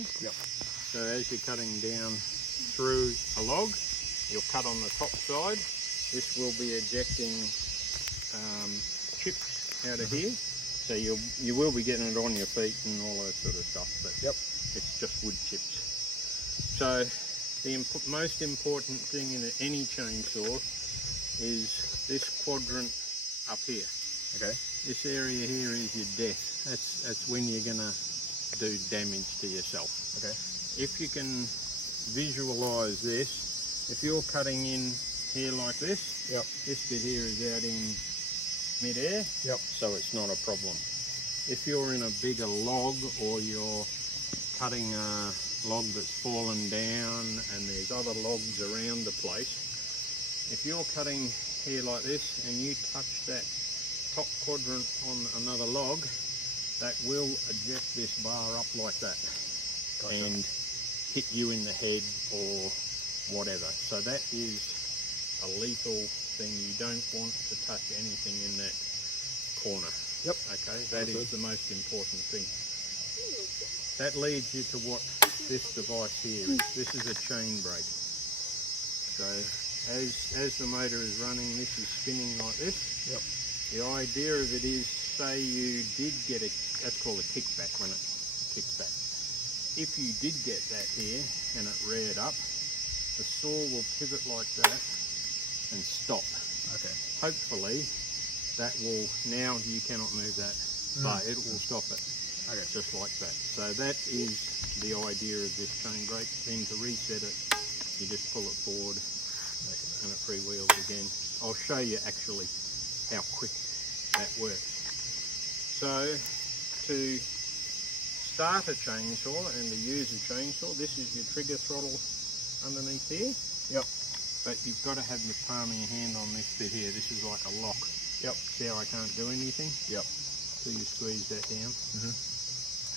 motion. Yep. So as you're cutting down through a log, you'll cut on the top side. This will be ejecting chips out of here. So you will be getting it on your feet and all that sort of stuff, but it's just wood chips. So the most important thing in any chainsaw is this quadrant up here. Okay. This area here is your death. That's when you're going to do damage to yourself. Okay. If you can visualise this, if you're cutting in here like this, this bit here is out in mid-air, so it's not a problem. If you're in a bigger log or you're cutting a log that's fallen down and there's other logs around the place, if you're cutting here like this and you touch that top quadrant on another log, that will eject this bar up like that and hit you in the head or whatever. So that is a lethal thing. You don't want to touch anything in that corner. Okay, that is the most important thing. That leads you to what this device here is. This is a chain brake. So as the motor is running, this is spinning like this. The idea of it is, say you did get that's called a kickback when it kicks back. If you did get that here and it reared up, the saw will pivot like that and stop. Okay. Hopefully that will, now you cannot move that, but it will stop it. Okay. Just like that. So that is the idea of this chain brake. Then to reset it, you just pull it forward and it freewheels again. I'll show you actually how quick that works. So to start a chainsaw and to use a chainsaw, this is your trigger throttle underneath here. But you've got to have your palm of your hand on this bit here. This is like a lock. See how I can't do anything? So you squeeze that down.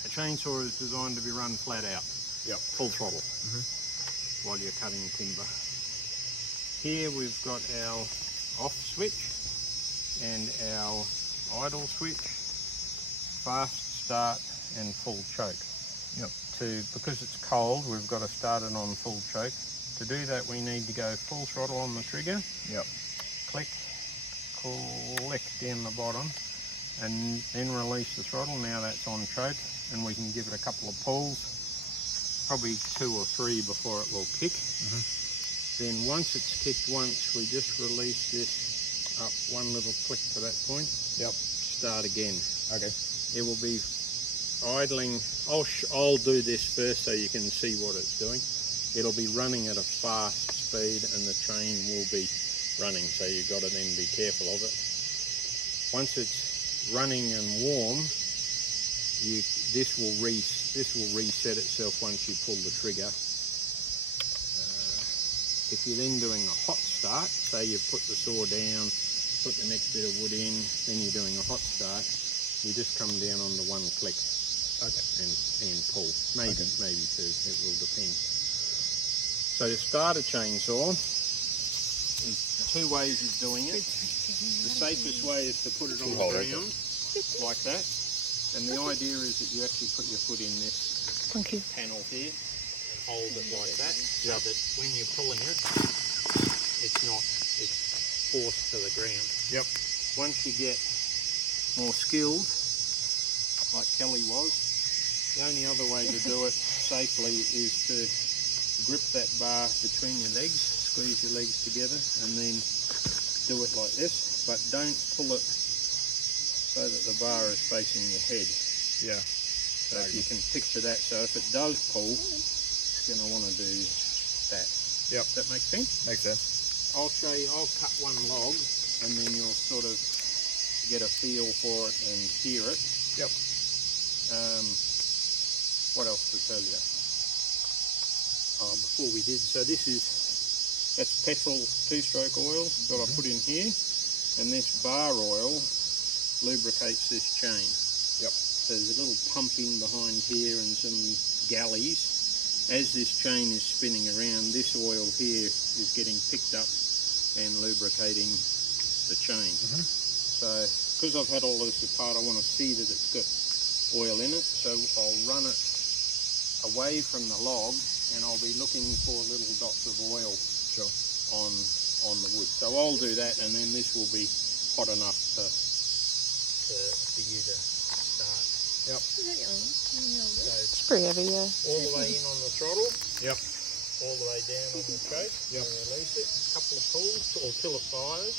A chainsaw is designed to be run flat out. Full throttle. While you're cutting timber. Here we've got our off switch and our idle switch, fast start and full choke. Because it's cold, we've got to start it on full choke. To do that, we need to go full throttle on the trigger. Click down the bottom, and then release the throttle. Now that's on choke, and we can give it a couple of pulls, probably 2 or 3 before it will kick. Then once it's kicked once, we just release this up, one little click to that point. Start again. Okay. It will be idling. I'll do this first so you can see what it's doing. It'll be running at a fast speed and the chain will be running, so you've got to then be careful of it. Once it's running and warm, this will reset itself once you pull the trigger. If you're then doing a hot start, say you put the saw down, put the next bit of wood in, then you're doing a hot start, you just come down on the one click and pull. Maybe 2, it will depend. So to start a chainsaw, there's 2 ways of doing it. The safest way is to put it on the ground, like that. And the idea is that you actually put your foot in this panel here and hold it like that, so that when you're pulling it, it's forced to the ground. Once you get more skilled, like Kelly was, the only other way to do it safely is to grip that bar between your legs, squeeze your legs together, and then do it like this, but don't pull it so that the bar is facing your head. So if you can picture that, so if it does pull, it's going to want to do that. Does that make sense? Makes sense. I'll show you, I'll cut one log and then you'll sort of get a feel for it and hear it. What else to tell you? Before we did, so that's petrol 2-stroke oil that I put in here, and this bar oil lubricates this chain. So there's a little pump in behind here and some galleys. As this chain is spinning around, this oil here is getting picked up and lubricating the chain. So because I've had all this apart, I want to see that it's got oil in it, so I'll run it away from the log, and I'll be looking for little dots of oil on the wood. So I'll do that, and then this will be hot enough for you to start. Yep. So It's pretty heavy, yeah. all the way in on the throttle. Yep. All the way down on the choke. Yep. And release it. A couple of pulls or till it fires.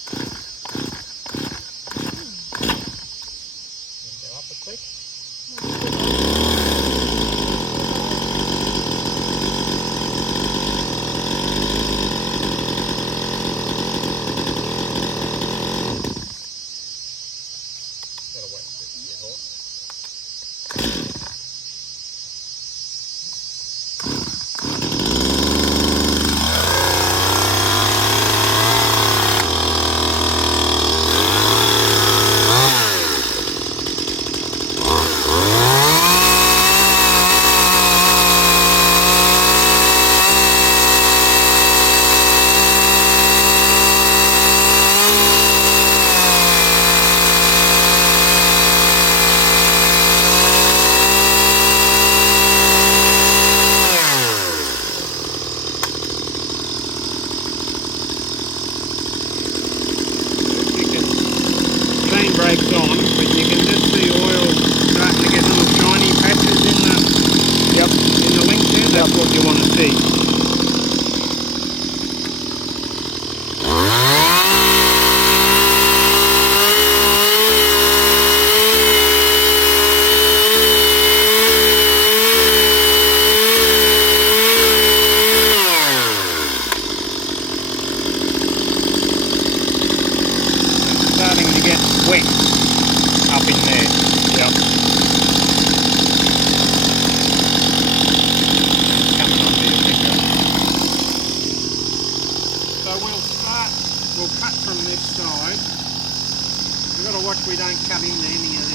And go up a click. Gotta wait for it to get hot. Chain brakes on, but you can just see oil starting to get little shiny patches in the link there. That's what you want to see. Starting to get wet up in there. Yep. Coming onto your finger. So we'll cut from this side. We've got to watch we don't cut into any of